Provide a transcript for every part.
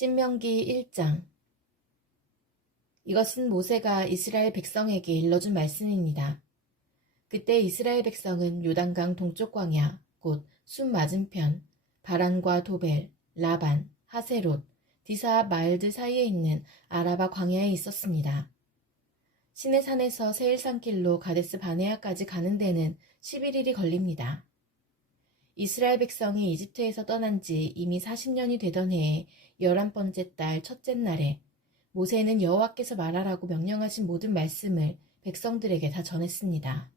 신명기 1장. 이것은 모세가 이스라엘 백성에게 일러준 말씀입니다. 그때 이스라엘 백성은 요단강 동쪽 광야, 곧 숲 맞은편, 바란과 도벨, 라반, 하세롯, 디사 마을들 사이에 있는 아라바 광야에 있었습니다. 시내산에서 세일산길로 가데스 바네아까지 가는 데는 11일이 걸립니다. 이스라엘 백성이 이집트에서 떠난 지 이미 40년이 되던 해에 11번째 달 첫째 날에 모세는 여호와께서 말하라고 명령하신 모든 말씀을 백성들에게 다 전했습니다.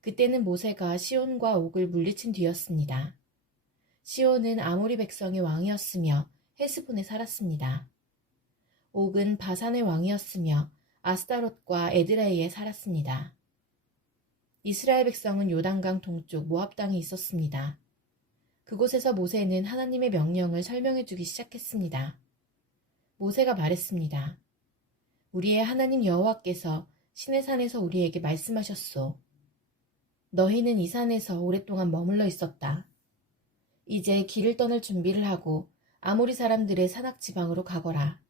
그때는 모세가 시온과 옥을 물리친 뒤였습니다. 시온은 아모리 백성의 왕이었으며 헤스본에 살았습니다. 옥은 바산의 왕이었으며 아스타롯과 에드라이에 살았습니다. 이스라엘 백성은 요단강 동쪽 모압 땅에 있었습니다. 그곳에서 모세는 하나님의 명령을 설명해 주기 시작했습니다. 모세가 말했습니다. 우리의 하나님 여호와께서 시내산에서 우리에게 말씀하셨소. 너희는 이 산에서 오랫동안 머물러 있었다. 이제 길을 떠날 준비를 하고 아모리 사람들의 산악 지방으로 가거라.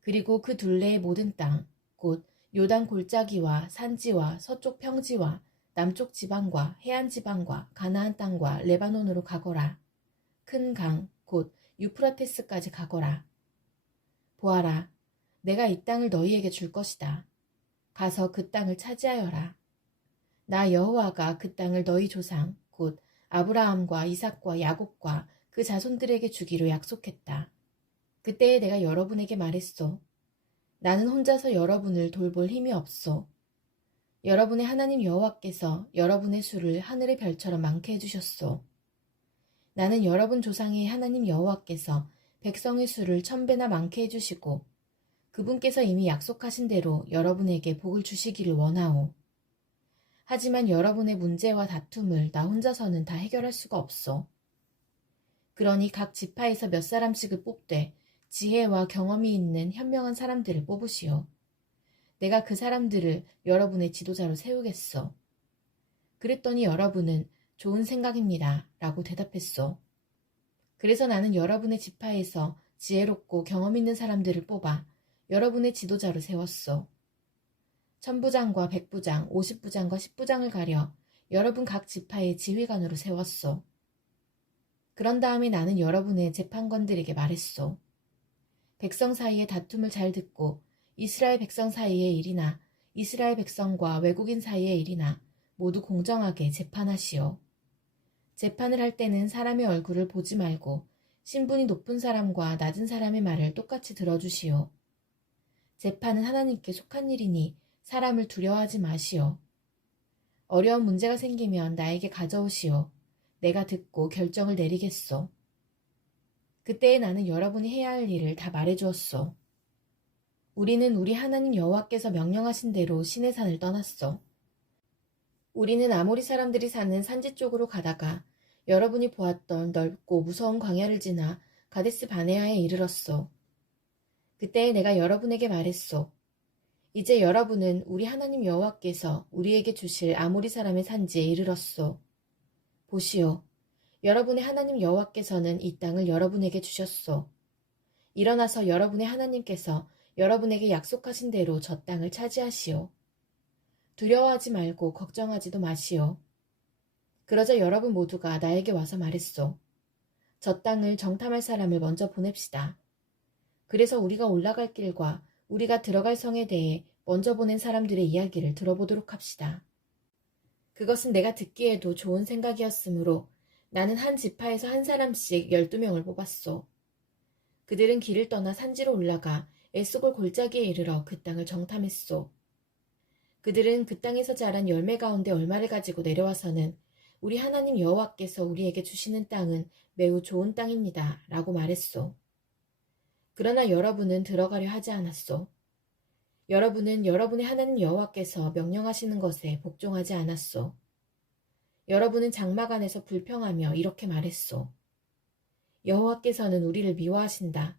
그리고 그 둘레의 모든 땅, 곧 요단 골짜기와 산지와 서쪽 평지와 남쪽 지방과 해안 지방과 가나안 땅과 레바논으로 가거라. 큰 강, 곧 유프라테스까지 가거라. 보아라, 내가 이 땅을 너희에게 줄 것이다. 가서 그 땅을 차지하여라. 나 여호와가 그 땅을 너희 조상, 곧 아브라함과 이삭과 야곱과 그 자손들에게 주기로 약속했다. 그때에 내가 여러분에게 말했소. 나는 혼자서 여러분을 돌볼 힘이 없소. 여러분의 하나님 여호와께서 여러분의 수를 하늘의 별처럼 많게 해주셨소. 나는 여러분 조상의 하나님 여호와께서 백성의 수를 1000배나 많게 해주시고 그분께서 이미 약속하신 대로 여러분에게 복을 주시기를 원하오. 하지만 여러분의 문제와 다툼을 나 혼자서는 다 해결할 수가 없소. 그러니 각 지파에서 몇 사람씩을 뽑되 지혜와 경험이 있는 현명한 사람들을 뽑으시오. 내가 그 사람들을 여러분의 지도자로 세우겠소. 그랬더니 여러분은 좋은 생각입니다. 라고 대답했소. 그래서 나는 여러분의 지파에서 지혜롭고 경험 있는 사람들을 뽑아 여러분의 지도자로 세웠소. 1000부장과 100부장, 50부장과 10부장을 가려 여러분 각 지파의 지휘관으로 세웠소. 그런 다음에 나는 여러분의 재판관들에게 말했소. 백성 사이의 다툼을 잘 듣고 이스라엘 백성 사이의 일이나 이스라엘 백성과 외국인 사이의 일이나 모두 공정하게 재판하시오. 재판을 할 때는 사람의 얼굴을 보지 말고 신분이 높은 사람과 낮은 사람의 말을 똑같이 들어주시오. 재판은 하나님께 속한 일이니 사람을 두려워하지 마시오. 어려운 문제가 생기면 나에게 가져오시오. 내가 듣고 결정을 내리겠소. 그때에 나는 여러분이 해야 할 일을 다 말해주었소. 우리는 우리 하나님 여호와께서 명령하신 대로 시내산을 떠났소. 우리는 아모리 사람들이 사는 산지 쪽으로 가다가 여러분이 보았던 넓고 무서운 광야를 지나 가데스 바네아에 이르렀소. 그때에 내가 여러분에게 말했소. 이제 여러분은 우리 하나님 여호와께서 우리에게 주실 아모리 사람의 산지에 이르렀소. 보시오. 여러분의 하나님 여호와께서는 이 땅을 여러분에게 주셨소. 일어나서 여러분의 하나님께서 여러분에게 약속하신 대로 저 땅을 차지하시오. 두려워하지 말고 걱정하지도 마시오. 그러자 여러분 모두가 나에게 와서 말했소. 저 땅을 정탐할 사람을 먼저 보냅시다. 그래서 우리가 올라갈 길과 우리가 들어갈 성에 대해 먼저 보낸 사람들의 이야기를 들어보도록 합시다. 그것은 내가 듣기에도 좋은 생각이었으므로 나는 한 지파에서 한 사람씩 12명을 뽑았소. 그들은 길을 떠나 산지로 올라가 에스골 골짜기에 이르러 그 땅을 정탐했소. 그들은 그 땅에서 자란 열매 가운데 얼마를 가지고 내려와서는 우리 하나님 여호와께서 우리에게 주시는 땅은 매우 좋은 땅입니다. 라고 말했소. 그러나 여러분은 들어가려 하지 않았소. 여러분은 여러분의 하나님 여호와께서 명령하시는 것에 복종하지 않았소. 여러분은 장막 안에서 불평하며 이렇게 말했소. 여호와께서는 우리를 미워하신다.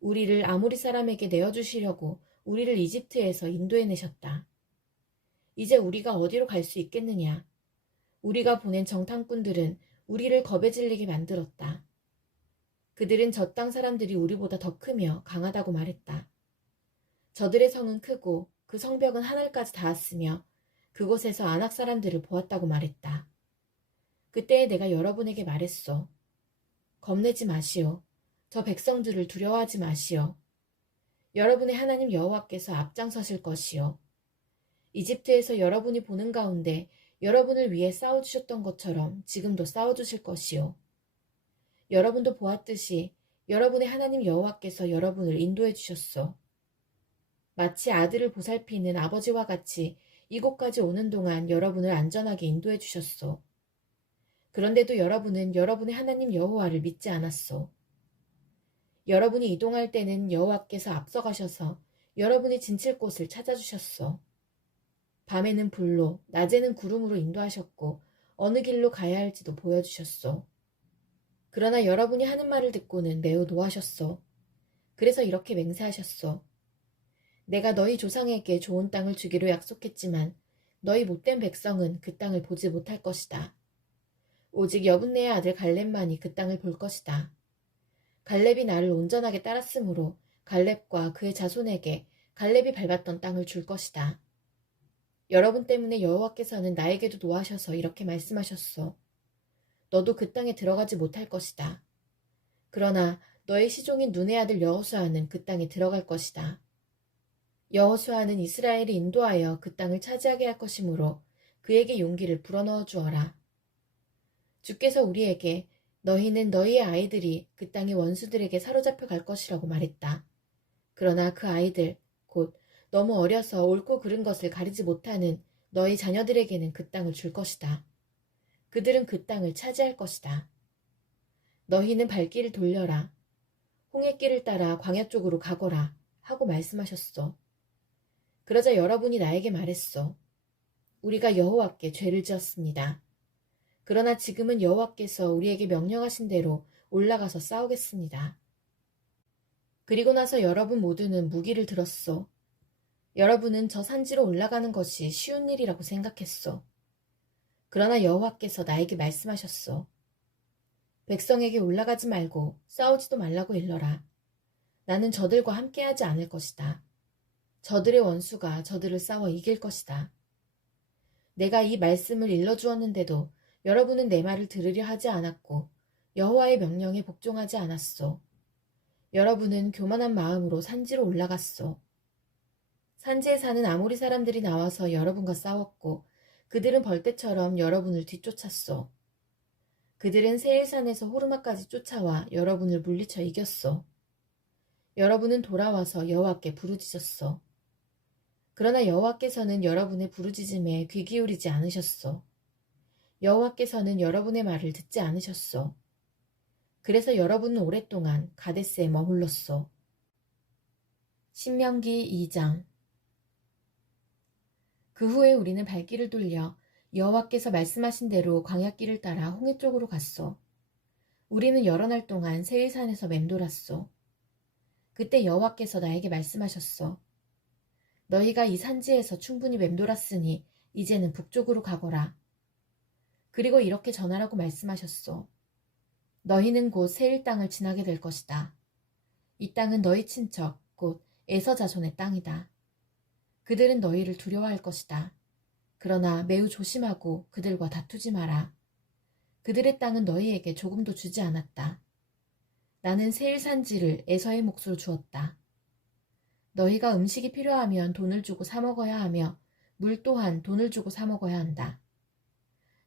우리를 아모리 사람에게 내어주시려고 우리를 이집트에서 인도해내셨다. 이제 우리가 어디로 갈 수 있겠느냐? 우리가 보낸 정탐꾼들은 우리를 겁에 질리게 만들었다. 그들은 저 땅 사람들이 우리보다 더 크며 강하다고 말했다. 저들의 성은 크고 그 성벽은 하늘까지 닿았으며 그곳에서 아낙 사람들을 보았다고 말했다. 그때에 내가 여러분에게 말했소. 겁내지 마시오. 저 백성들을 두려워하지 마시오. 여러분의 하나님 여호와께서 앞장서실 것이요. 이집트에서 여러분이 보는 가운데 여러분을 위해 싸워주셨던 것처럼 지금도 싸워주실 것이요. 여러분도 보았듯이 여러분의 하나님 여호와께서 여러분을 인도해 주셨소. 마치 아들을 보살피는 아버지와 같이 이곳까지 오는 동안 여러분을 안전하게 인도해 주셨소. 그런데도 여러분은 여러분의 하나님 여호와를 믿지 않았소. 여러분이 이동할 때는 여호와께서 앞서가셔서 여러분이 진칠 곳을 찾아주셨소. 밤에는 불로, 낮에는 구름으로 인도하셨고 어느 길로 가야 할지도 보여주셨소. 그러나 여러분이 하는 말을 듣고는 매우 노하셨소. 그래서 이렇게 맹세하셨소. 내가 너희 조상에게 좋은 땅을 주기로 약속했지만 너희 못된 백성은 그 땅을 보지 못할 것이다. 오직 여분네의 아들 갈렙만이 그 땅을 볼 것이다. 갈렙이 나를 온전하게 따랐으므로 갈렙과 그의 자손에게 갈렙이 밟았던 땅을 줄 것이다. 여러분 때문에 여호와께서는 나에게도 노하셔서 이렇게 말씀하셨소. 너도 그 땅에 들어가지 못할 것이다. 그러나 너의 시종인 눈의 아들 여호수아는 그 땅에 들어갈 것이다. 여호수아는 이스라엘이 인도하여 그 땅을 차지하게 할 것이므로 그에게 용기를 불어넣어 주어라. 주께서 우리에게 너희는 너희의 아이들이 그 땅의 원수들에게 사로잡혀 갈 것이라고 말했다. 그러나 그 아이들, 곧 너무 어려서 옳고 그른 것을 가리지 못하는 너희 자녀들에게는 그 땅을 줄 것이다. 그들은 그 땅을 차지할 것이다. 너희는 발길을 돌려라. 홍해길을 따라 광야 쪽으로 가거라 하고 말씀하셨소. 그러자 여러분이 나에게 말했소. 우리가 여호와께 죄를 지었습니다. 그러나 지금은 여호와께서 우리에게 명령하신 대로 올라가서 싸우겠습니다. 그리고 나서 여러분 모두는 무기를 들었소. 여러분은 저 산지로 올라가는 것이 쉬운 일이라고 생각했소. 그러나 여호와께서 나에게 말씀하셨소. 백성에게 올라가지 말고 싸우지도 말라고 일러라. 나는 저들과 함께하지 않을 것이다. 저들의 원수가 저들을 싸워 이길 것이다. 내가 이 말씀을 일러주었는데도 여러분은 내 말을 들으려 하지 않았고 여호와의 명령에 복종하지 않았소. 여러분은 교만한 마음으로 산지로 올라갔소. 산지에 사는 아모리 사람들이 나와서 여러분과 싸웠고 그들은 벌떼처럼 여러분을 뒤쫓았소. 그들은 세일산에서 호르마까지 쫓아와 여러분을 물리쳐 이겼소. 여러분은 돌아와서 여호와께 부르짖었소. 그러나 여호와께서는 여러분의 부르짖음에 귀 기울이지 않으셨소. 여호와께서는 여러분의 말을 듣지 않으셨소. 그래서 여러분은 오랫동안 가데스에 머물렀소. 신명기 2장. 그 후에 우리는 발길을 돌려 여호와께서 말씀하신 대로 광야길을 따라 홍해 쪽으로 갔소. 우리는 여러 날 동안 세일산에서 맴돌았소. 그때 여호와께서 나에게 말씀하셨소. 너희가 이 산지에서 충분히 맴돌았으니 이제는 북쪽으로 가거라. 그리고 이렇게 전하라고 말씀하셨소. 너희는 곧 세일 땅을 지나게 될 것이다. 이 땅은 너희 친척, 곧 에서 자손의 땅이다. 그들은 너희를 두려워할 것이다. 그러나 매우 조심하고 그들과 다투지 마라. 그들의 땅은 너희에게 조금도 주지 않았다. 나는 세일 산지를 에서의 몫으로 주었다. 너희가 음식이 필요하면 돈을 주고 사 먹어야 하며 물 또한 돈을 주고 사 먹어야 한다.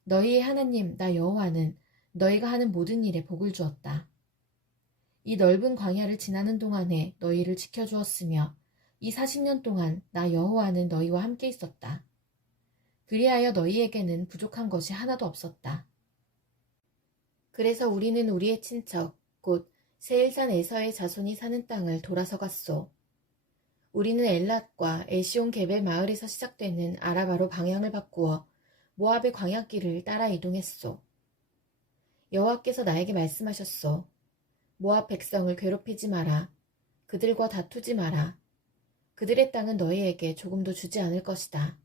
너희의 하나님 나 여호와는 너희가 하는 모든 일에 복을 주었다. 이 넓은 광야를 지나는 동안에 너희를 지켜주었으며 이 40년 동안 나 여호와는 너희와 함께 있었다. 그리하여 너희에게는 부족한 것이 하나도 없었다. 그래서 우리는 우리의 친척 곧 세일산 에서의 자손이 사는 땅을 돌아서 갔소. 우리는 엘랏과 에시온 게벨 마을에서 시작되는 아라바로 방향을 바꾸어 모압의 광야길을 따라 이동했소. 여호와께서 나에게 말씀하셨소. 모압 백성을 괴롭히지 마라. 그들과 다투지 마라. 그들의 땅은 너희에게 조금도 주지 않을 것이다.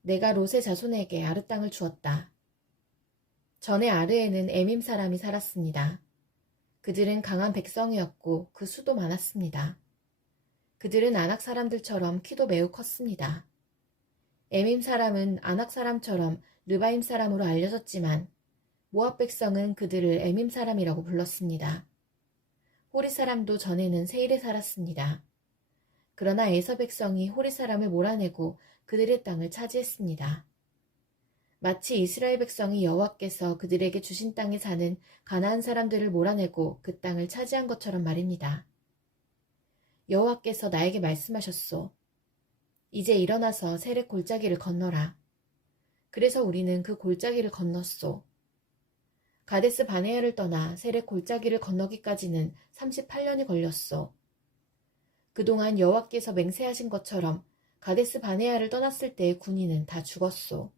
내가 롯의 자손에게 아르 땅을 주었다. 전에 아르에는 에밈 사람이 살았습니다. 그들은 강한 백성이었고 그 수도 많았습니다. 그들은 아낙 사람들처럼 키도 매우 컸습니다. 에밈 사람은 아낙 사람처럼 르바임 사람으로 알려졌지만 모압 백성은 그들을 에밈 사람이라고 불렀습니다. 호리 사람도 전에는 세일에 살았습니다. 그러나 에서 백성이 호리 사람을 몰아내고 그들의 땅을 차지했습니다. 마치 이스라엘 백성이 여호와께서 그들에게 주신 땅에 사는 가나안 사람들을 몰아내고 그 땅을 차지한 것처럼 말입니다. 여호와께서 나에게 말씀하셨소. 이제 일어나서 세렉 골짜기를 건너라. 그래서 우리는 그 골짜기를 건넜소. 가데스 바네아를 떠나 세렉 골짜기를 건너기까지는 38년이 걸렸소. 그동안 여호와께서 맹세하신 것처럼 가데스 바네아를 떠났을 때의 군인은 다 죽었소.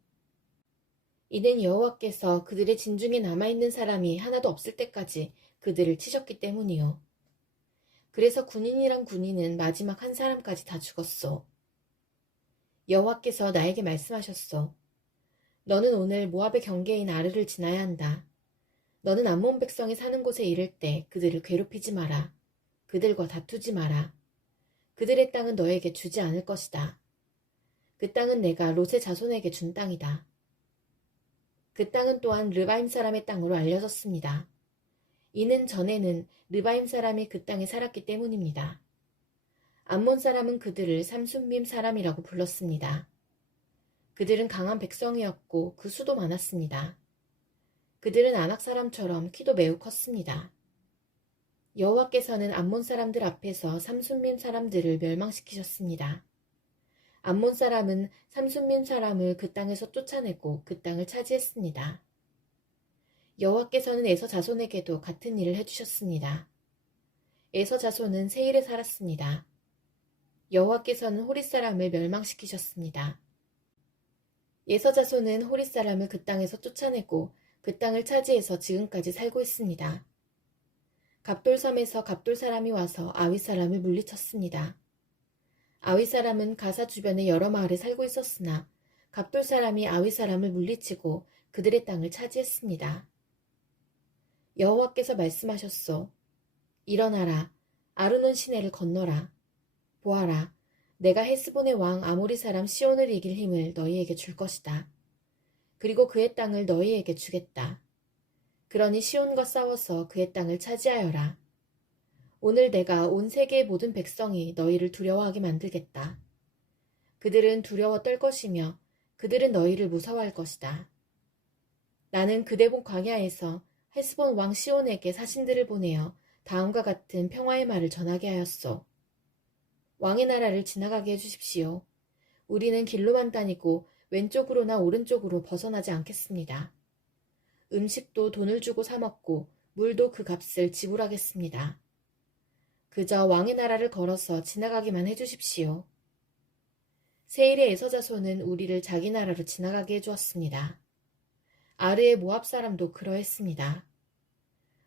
이는 여호와께서 그들의 진중에 남아있는 사람이 하나도 없을 때까지 그들을 치셨기 때문이요. 그래서 군인이란 군인은 마지막 한 사람까지 다 죽었소. 여호와께서 나에게 말씀하셨소. 너는 오늘 모압의 경계인 아르를 지나야 한다. 너는 암몬 백성이 사는 곳에 이를 때 그들을 괴롭히지 마라. 그들과 다투지 마라. 그들의 땅은 너에게 주지 않을 것이다. 그 땅은 내가 롯의 자손에게 준 땅이다. 그 땅은 또한 르바임 사람의 땅으로 알려졌습니다. 이는 전에는 르바임 사람이 그 땅에 살았기 때문입니다. 암몬 사람은 그들을 삼순밈 사람이라고 불렀습니다. 그들은 강한 백성이었고 그 수도 많았습니다. 그들은 아낙 사람처럼 키도 매우 컸습니다. 여호와께서는 암몬 사람들 앞에서 삼순밈 사람들을 멸망시키셨습니다. 암몬 사람은 삼순밈 사람을 그 땅에서 쫓아내고 그 땅을 차지했습니다. 여호와께서는 에서 자손에게도 같은 일을 해주셨습니다. 에서 자손은 세일에 살았습니다. 여호와께서는 호리 사람을 멸망시키셨습니다. 에서 자손은 호리 사람을 그 땅에서 쫓아내고 그 땅을 차지해서 지금까지 살고 있습니다. 갑돌섬에서 갑돌 사람이 와서 아위 사람을 물리쳤습니다. 아위 사람은 가사 주변의 여러 마을에 살고 있었으나 갑돌 사람이 아위 사람을 물리치고 그들의 땅을 차지했습니다. 여호와께서 말씀하셨소. 일어나라. 아르논 시내를 건너라. 보아라. 내가 헤스본의 왕 아모리 사람 시온을 이길 힘을 너희에게 줄 것이다. 그리고 그의 땅을 너희에게 주겠다. 그러니 시온과 싸워서 그의 땅을 차지하여라. 오늘 내가 온 세계의 모든 백성이 너희를 두려워하게 만들겠다. 그들은 두려워 떨 것이며 그들은 너희를 무서워할 것이다. 나는 그대본 광야에서 헤스본 왕 시온에게 사신들을 보내어 다음과 같은 평화의 말을 전하게 하였소. 왕의 나라를 지나가게 해주십시오. 우리는 길로만 다니고 왼쪽으로나 오른쪽으로 벗어나지 않겠습니다. 음식도 돈을 주고 사 먹고 물도 그 값을 지불하겠습니다. 그저 왕의 나라를 걸어서 지나가기만 해주십시오. 세일의 에서 자손은 우리를 자기 나라로 지나가게 해주었습니다. 아르의 모압 사람도 그러했습니다.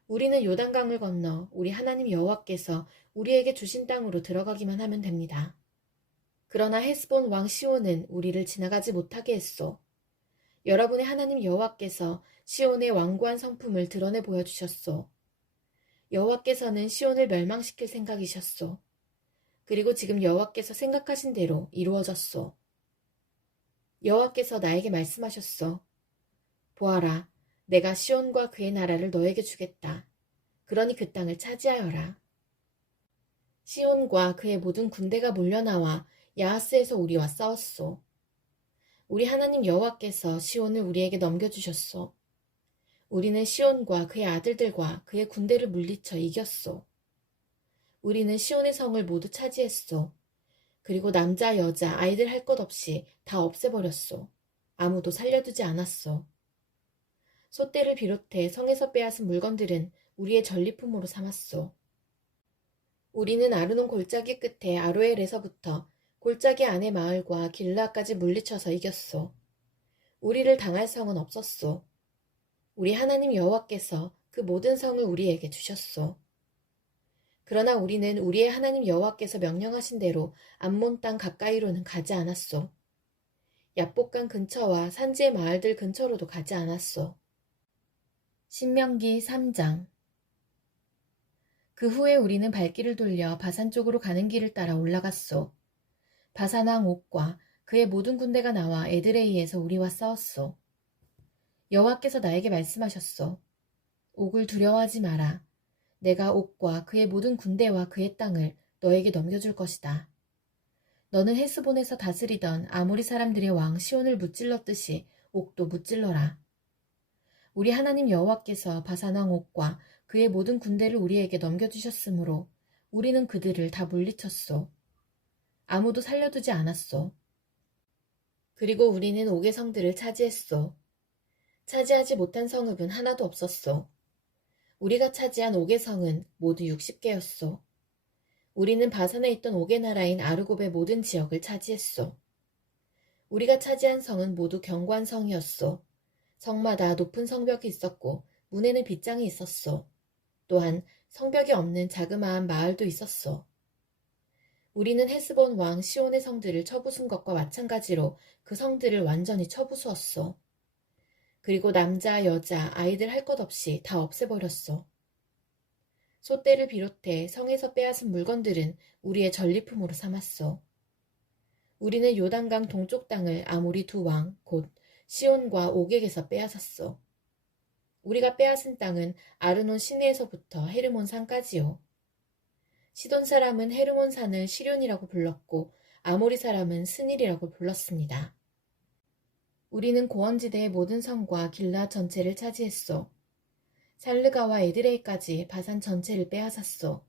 우리는 요단강을 건너 우리 하나님 여호와께서 우리에게 주신 땅으로 들어가기만 하면 됩니다. 그러나 헤스본 왕 시온은 우리를 지나가지 못하게 했소. 여러분의 하나님 여호와께서 시온의 완고한 성품을 드러내 보여주셨소. 여호와께서는 시온을 멸망시킬 생각이셨소. 그리고 지금 여호와께서 생각하신 대로 이루어졌소. 여호와께서 나에게 말씀하셨소. 보아라, 내가 시온과 그의 나라를 너에게 주겠다. 그러니 그 땅을 차지하여라. 시온과 그의 모든 군대가 몰려나와 야하스에서 우리와 싸웠소. 우리 하나님 여호와께서 시온을 우리에게 넘겨주셨소. 우리는 시온과 그의 아들들과 그의 군대를 물리쳐 이겼소. 우리는 시온의 성을 모두 차지했소. 그리고 남자, 여자, 아이들 할 것 없이 다 없애버렸소. 아무도 살려두지 않았소. 소떼를 비롯해 성에서 빼앗은 물건들은 우리의 전리품으로 삼았소. 우리는 아르논 골짜기 끝에 아로엘에서부터 골짜기 안의 마을과 길라까지 물리쳐서 이겼소. 우리를 당할 성은 없었소. 우리 하나님 여호와께서 그 모든 성을 우리에게 주셨소. 그러나 우리는 우리의 하나님 여호와께서 명령하신 대로 암몬 땅 가까이로는 가지 않았소. 야복강 근처와 산지의 마을들 근처로도 가지 않았소. 신명기 3장. 그 후에 우리는 발길을 돌려 바산 쪽으로 가는 길을 따라 올라갔소. 바산 왕 옥과 그의 모든 군대가 나와 에드레이에서 우리와 싸웠소. 여호와께서 나에게 말씀하셨소. 옥을 두려워하지 마라. 내가 옥과 그의 모든 군대와 그의 땅을 너에게 넘겨줄 것이다. 너는 헤스본에서 다스리던 아모리 사람들의 왕 시온을 무찔렀듯이 옥도 무찔러라. 우리 하나님 여호와께서 바산 왕 옥과 그의 모든 군대를 우리에게 넘겨주셨으므로 우리는 그들을 다 물리쳤소. 아무도 살려두지 않았소. 그리고 우리는 옥의 성들을 차지했소. 차지하지 못한 성읍은 하나도 없었소. 우리가 차지한 옥의 성은 모두 60개였소. 우리는 바산에 있던 옥의 나라인 아르곱의 모든 지역을 차지했소. 우리가 차지한 성은 모두 견고한 성이었소. 성마다 높은 성벽이 있었고 문에는 빗장이 있었소. 또한 성벽이 없는 자그마한 마을도 있었소. 우리는 헤스본 왕 시온의 성들을 쳐부순 것과 마찬가지로 그 성들을 완전히 쳐부수었소. 그리고 남자, 여자, 아이들 할 것 없이 다 없애버렸소. 소떼를 비롯해 성에서 빼앗은 물건들은 우리의 전리품으로 삼았소. 우리는 요단강 동쪽 땅을 아모리 두 왕, 곧 시온과 옥에게서 빼앗았소. 우리가 빼앗은 땅은 아르논 시내에서부터 헤르몬 산까지요. 시돈 사람은 헤르몬 산을 시륜이라고 불렀고 아모리 사람은 스닐이라고 불렀습니다. 우리는 고원지대의 모든 성과 길라 전체를 차지했소. 살르가와 에드레이까지 바산 전체를 빼앗았소.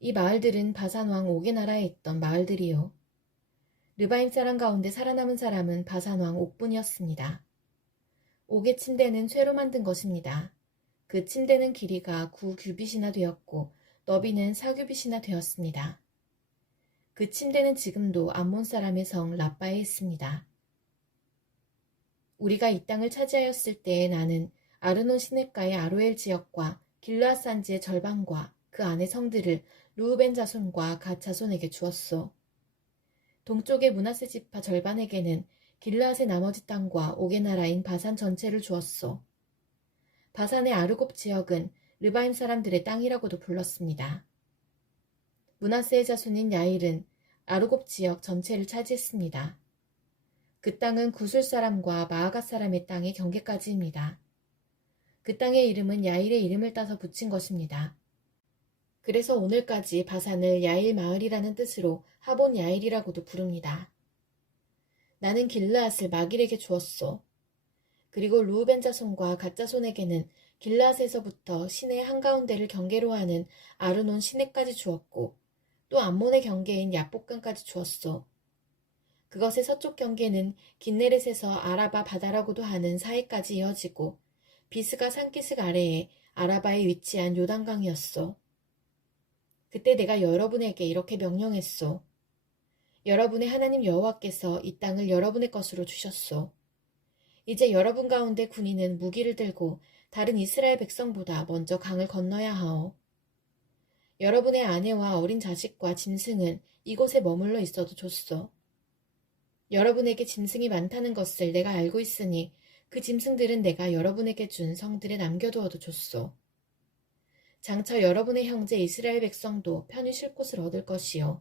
이 마을들은 바산 왕 옥의 나라에 있던 마을들이요. 르바임 사람 가운데 살아남은 사람은 바산 왕 옥뿐이었습니다. 옥의 침대는 쇠로 만든 것입니다. 그 침대는 길이가 9규빗이나 되었고 너비는 4규빗이나 되었습니다. 그 침대는 지금도 암몬 사람의 성 라빠에 있습니다. 우리가 이 땅을 차지하였을 때에 나는 아르논 시냇가의 아로엘 지역과 길르앗 산지의 절반과 그 안의 성들을 르우벤 자손과 갓 자손에게 주었소. 동쪽의 므낫세 지파 절반에게는 길르앗의 나머지 땅과 옥의 나라인 바산 전체를 주었소. 바산의 아르곱 지역은 르바임 사람들의 땅이라고도 불렀습니다. 므낫세의 자손인 야일은 아르곱 지역 전체를 차지했습니다. 그 땅은 구술 사람과 마아갓 사람의 땅의 경계까지입니다. 그 땅의 이름은 야일의 이름을 따서 붙인 것입니다. 그래서 오늘까지 바산을 야일 마을이라는 뜻으로 하본 야일이라고도 부릅니다. 나는 길르앗을 마길에게 주었소. 그리고 루우벤 자손과 갓 자손에게는 길르앗에서부터 시내 한가운데를 경계로 하는 아르논 시내까지 주었고 또 암몬의 경계인 야복강까지 주었소. 그것의 서쪽 경계는 긴네렛에서 아라바 바다라고도 하는 사해까지 이어지고 비스가 산기슭 아래에 아라바에 위치한 요단강이었소. 그때 내가 여러분에게 이렇게 명령했소. 여러분의 하나님 여호와께서 이 땅을 여러분의 것으로 주셨소. 이제 여러분 가운데 군인은 무기를 들고 다른 이스라엘 백성보다 먼저 강을 건너야 하오. 여러분의 아내와 어린 자식과 짐승은 이곳에 머물러 있어도 좋소. 여러분에게 짐승이 많다는 것을 내가 알고 있으니 그 짐승들은 내가 여러분에게 준 성들에 남겨두어도 좋소. 장차 여러분의 형제 이스라엘 백성도 편히 쉴 곳을 얻을 것이요.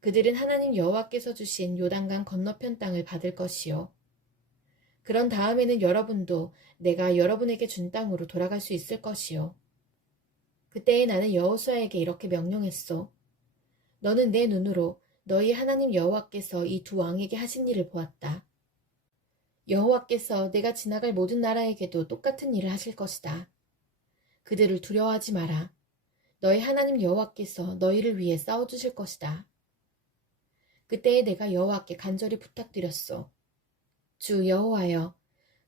그들은 하나님 여호와께서 주신 요단강 건너편 땅을 받을 것이요. 그런 다음에는 여러분도 내가 여러분에게 준 땅으로 돌아갈 수 있을 것이요. 그때에 나는 여호수아에게 이렇게 명령했소. 너는 내 눈으로 너희 하나님 여호와께서 이 두 왕에게 하신 일을 보았다. 여호와께서 내가 지나갈 모든 나라에게도 똑같은 일을 하실 것이다. 그들을 두려워하지 마라. 너희 하나님 여호와께서 너희를 위해 싸워주실 것이다. 그때에 내가 여호와께 간절히 부탁드렸소. 주 여호와여,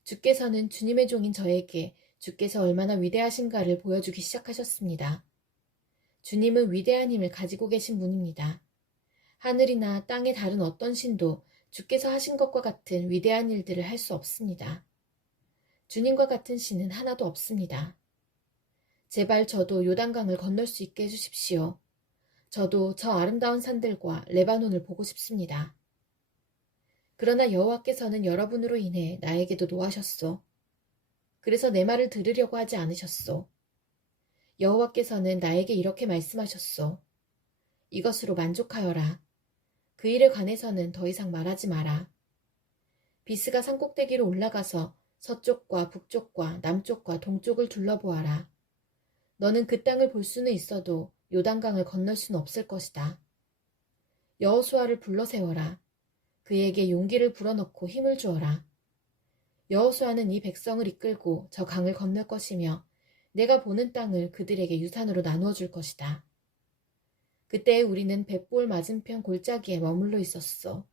주께서는 주님의 종인 저에게 주께서 얼마나 위대하신가를 보여주기 시작하셨습니다. 주님은 위대한 힘을 가지고 계신 분입니다. 하늘이나 땅의 다른 어떤 신도 주께서 하신 것과 같은 위대한 일들을 할 수 없습니다. 주님과 같은 신은 하나도 없습니다. 제발 저도 요단강을 건널 수 있게 해주십시오. 저도 저 아름다운 산들과 레바논을 보고 싶습니다. 그러나 여호와께서는 여러분으로 인해 나에게도 노하셨소. 그래서 내 말을 들으려고 하지 않으셨소. 여호와께서는 나에게 이렇게 말씀하셨소. 이것으로 만족하여라. 그 일에 관해서는 더 이상 말하지 마라. 비스가 산꼭대기로 올라가서 서쪽과 북쪽과 남쪽과 동쪽을 둘러보아라. 너는 그 땅을 볼 수는 있어도 요단강을 건널 수는 없을 것이다. 여호수아를 불러 세워라. 그에게 용기를 불어넣고 힘을 주어라. 여호수아는 이 백성을 이끌고 저 강을 건널 것이며 내가 보는 땅을 그들에게 유산으로 나누어 줄 것이다. 그때 우리는 벳볼 맞은편 골짜기에 머물러 있었소.